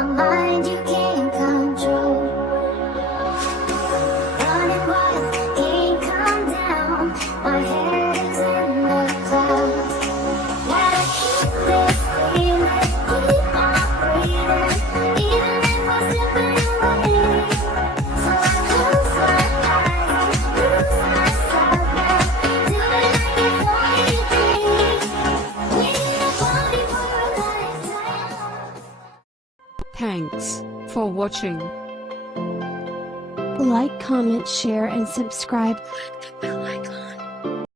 a mind you can't control. Running wild, can't come down. My head is in the clouds. Gotta keep this feeling, keep on breathing, even if I slip away. So I close my eyes, lose myself now, do it like it's only a dream. We need a body for a lifetime. Thanks for watching. Like, comment, share, and subscribe. Click the bell icon.